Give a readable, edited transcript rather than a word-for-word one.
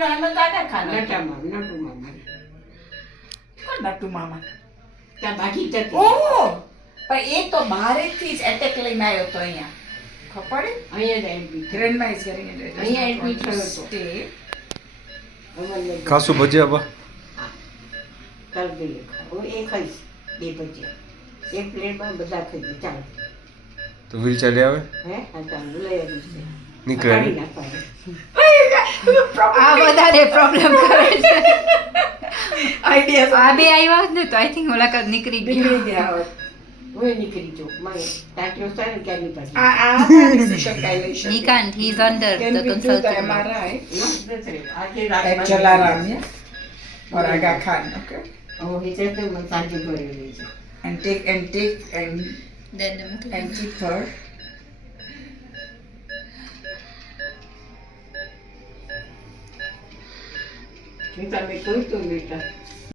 નો હેમંત આગા ખાન નટુ મામા કોણ નટુ મામા ત્યાં બાકી જતી ઓહ પણ એ તો બહારેથી જ એટેક લઈને આવ્યો તો અહીંયા ખબર અહીંયા જ એડમિટ ગ્રેન્ડમા ઇઝ ગેટિંગ ઇટ અહીંયા એડમિટ થયો હતો. ખાસું ભજીયા બા ચાલ દઈએ હું એ ખાઈશ 2 ભજીયા એક પ્લેટમાં બધા ખાઈ દે ચાલ તો વ્હીલચેર લઈ આવે હે હા ચાલ લઈ આવી છે નીકળે કાઢી નાખવાનું. આ વધારે પ્રોબ્લેમ કરે છે આઈડિયા આ બે આવ્યા હોત ને તો આઈ થિંક મુલાકાત નીકળી ગઈ નીકળી ગયા હોત હું નીકળી જાઉં મને ટાંકીઓ થાય ને ક્યાંની પાછી આ ડિસિઝન કાઈ લઈ શકે he can't he's under Can the we do the consultant MRI મસ્ત છે આજે at રાત Jalaram, yeah? Or Aga Khan, okay? હું વિચાર તો મને સાંજે ભરેલી છે And then keep her. તમે કોઈ તો બેટા